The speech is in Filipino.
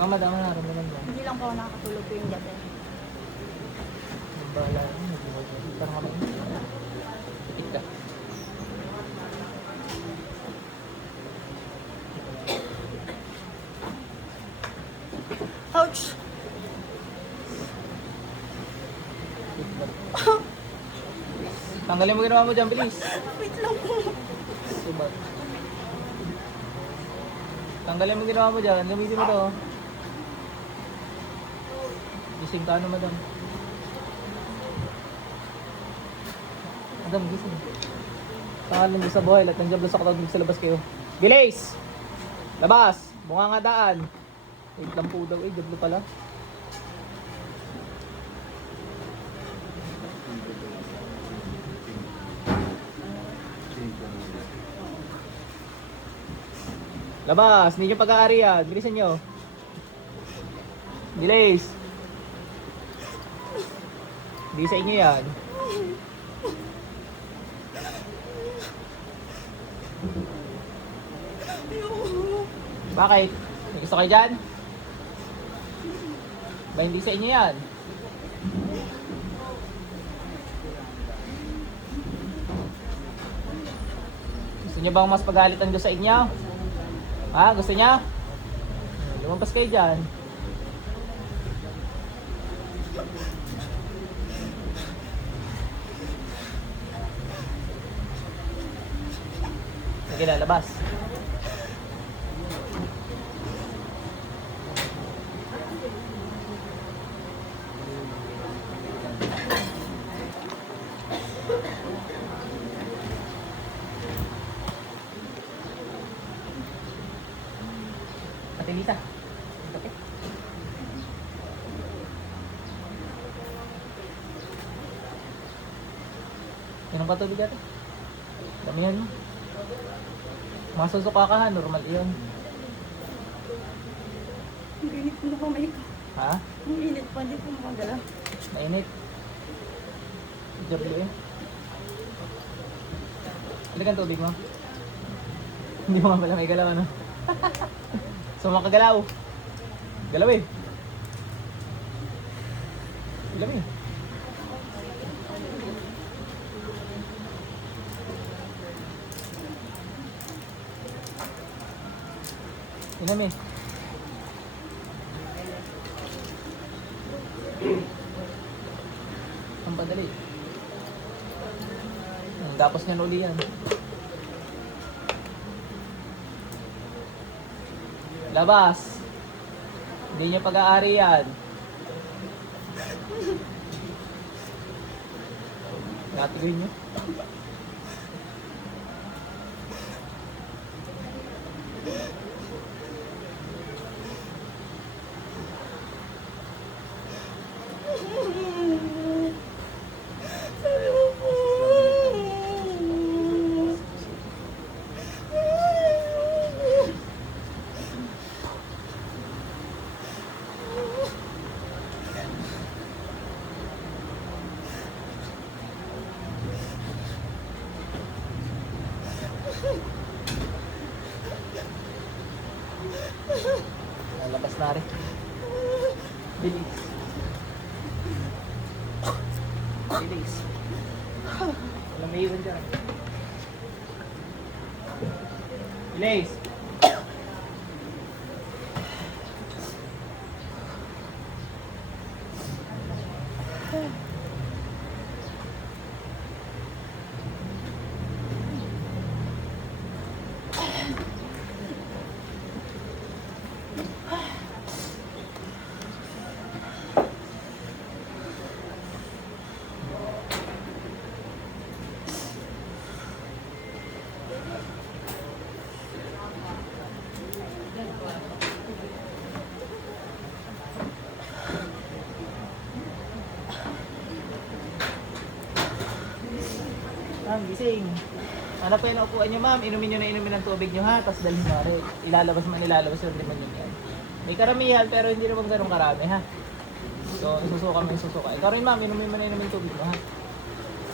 Tama, tama na. Ramdaman mo. Hindi lang po ako nakakatulog ko yung gabi. Ang bahala. Parang kamay. Itik ka. Ouch! Tanggalin mo ginawa mo dyan, bilis. Wait lang po. Subag. Tanggalin mo ginawa mo dyan. Gamitin mo to. Gising ka ano, madam? Madam, gising. Tangalan mo sa buhay. Lahat ng jablo sa katawag sa labas kayo. Bilis! Labas! Bunga nga daan. Wait lang po daw. Jablo pala. Labas! Hindi nyo pag-aari yan. Bilisan nyo. Bilis! Hindi sa inyo yan. Bakit? May gusto kayo dyan? Ba hindi sa inyo yan? Gusto nyo bang mas pagalitan doon sa inyo? Ha? Gusto niya? Lumampas kayo dyan. Sige, lalabas. Ate Lisa. Okay. Yan ang patubig natin. Dami yan. Masusuka ka ha, normal yun. Ang init po na kamay ko. Ha? Ang init pa, hindi po makagala. Mainit. Jablo eh. Ano kang tubig mo? Hindi mo nga pala may galaw ano? So makagalaw. Galaw eh. Galaw eh. Inam eh. Ang padali. Tapos niyan uli yan. Labas. Hindi niyo pag-aari yan. Natuloy niyo. Labas na rin. Bilis. Bilis. Walang may iwan dyan. Bilis. Ma'am, gising. Hanap kayo ng upuan nyo, ma'am. Inumin nyo na inumin ng tubig nyo, ha? Tapos dalhin nyo, rin. Ilalabas man ilalabas yung demonyo yan. May karamihan, pero hindi naman ganun karami, ha? So, isusuka mo yung susuka. Ikaw rin, ma'am. Inumin mo na inumin tubig mo, ha?